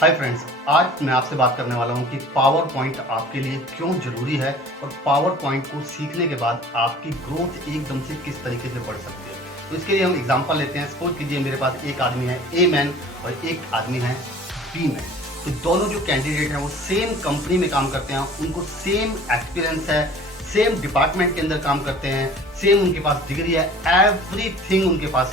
Hi friends, आज मैं आपसे बात करने वाला हूं कि पावर पॉइंट आपके लिए क्यों ज़रूरी है और पावर पॉइंट को सीखने के बाद आपकी ग्रोथ एकदम से किस तरीके से बढ़ सकती है। तो इसके लिए हम एग्जांपल लेते हैं। सपोज कीजिए मेरे पास एक आदमी है ए मैन और एक आदमी है बी मैन। तो दोनों जो कैंडिडेट हैं वो सेम कंपनी में काम करते हैं, उनको सेम एक्सपीरियंस है, सेम डिपार्टमेंट के अंदर काम करते हैं, सेम उनके पास डिग्री है, एवरीथिंग उनके पास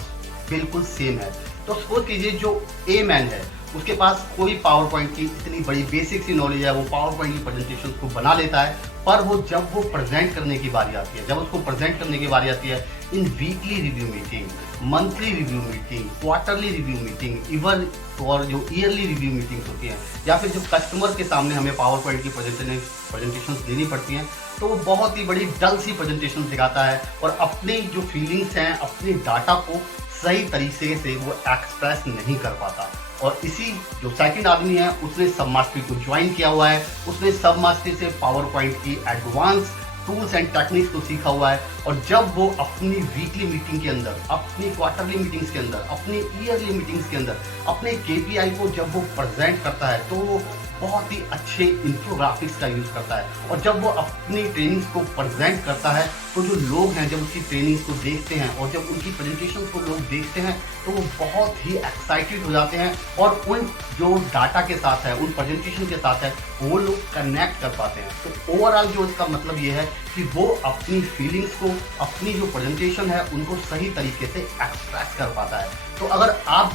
बिल्कुल सेम है। तो सपोज कीजिए जो ए मैन है उसके पास कोई पावर पॉइंट की इतनी बड़ी बेसिक सी नॉलेज है, वो पावर पॉइंट की प्रेजेंटेशन को बना लेता है, पर वो जब वो प्रेजेंट करने की बारी आती है, जब उसको प्रेजेंट करने की बारी आती है in weekly review meeting, monthly review meeting, quarterly review meeting, even और जो ईयरली रिव्यू मीटिंग्स होती हैं, या फिर जब कस्टमर के सामने हमें पावर पॉइंट की प्रेजेंटेशन देनी पड़ती हैं, तो वो बहुत ही बड़ी डल सी प्रेजेंटेशन दिखाता है और अपनी जो फीलिंग्स हैं, अपने डाटा को सही तरीके से वो एक्सप्रेस नहीं कर पाता। और इसी जो सेकंड आदमी है उसने सब मास्टरी को ज्वाइन किया हुआ है, उसने सब मास्टरी से पावर पॉइंट की एडवांस टूल्स एंड टेक्निक्स को सीखा हुआ है, और जब वो अपनी वीकली मीटिंग के अंदर, अपनी क्वार्टरली मीटिंग्स के अंदर, अपनी ईयरली मीटिंग्स के अंदर अपने केपीआई को जब वो प्रेजेंट करता है तो वो बहुत ही अच्छे इंफोग्राफिक्स का यूज़ करता है। और जब वो अपनी ट्रेनिंग्स को प्रेजेंट करता है तो जो लोग हैं जब उसकी ट्रेनिंग्स को देखते हैं और जब उनकी प्रेजेंटेशन को लोग देखते हैं तो वो बहुत ही एक्साइटेड हो जाते हैं और उन जो डाटा के साथ है, उन प्रेजेंटेशन के साथ है, वो लोग कनेक्ट कर पाते हैं। तो ओवरऑल जो इसका मतलब ये है कि वो अपनी फीलिंग्स को, अपनी जो प्रेजेंटेशन है उनको सही तरीके से एक्सप्रेस कर पाता है। तो अगर आप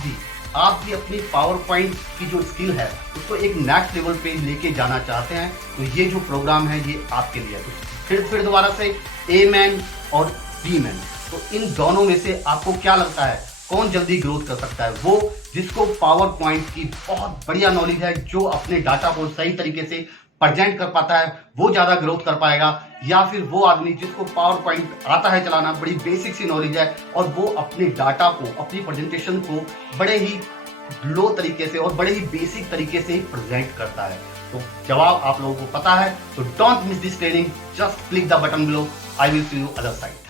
भी अपनी पावर पॉइंट की जो स्किल है उसको एक नेक्स्ट लेवल पे लेके जाना चाहते हैं तो ये जो प्रोग्राम है ये आपके लिए है। तो फिर दोबारा से ए मैन और बी मैन, तो इन दोनों में से आपको क्या लगता है कौन जल्दी ग्रोथ कर सकता है? वो जिसको पावर पॉइंट की बहुत बढ़िया नॉलेज है, जो अपने डाटा को सही तरीके से प्रेजेंट कर पाता है, वो ज्यादा ग्रोथ कर पाएगा, या फिर वो आदमी जिसको पावर पॉइंट आता है चलाना, बड़ी बेसिक सी नॉलेज है और वो अपने डाटा को, अपनी प्रेजेंटेशन को बड़े ही लो तरीके से और बड़े ही बेसिक तरीके से ही प्रेजेंट करता है? तो जवाब आप लोगों को पता है। तो don't miss this training, just click the button below. I will see you other side.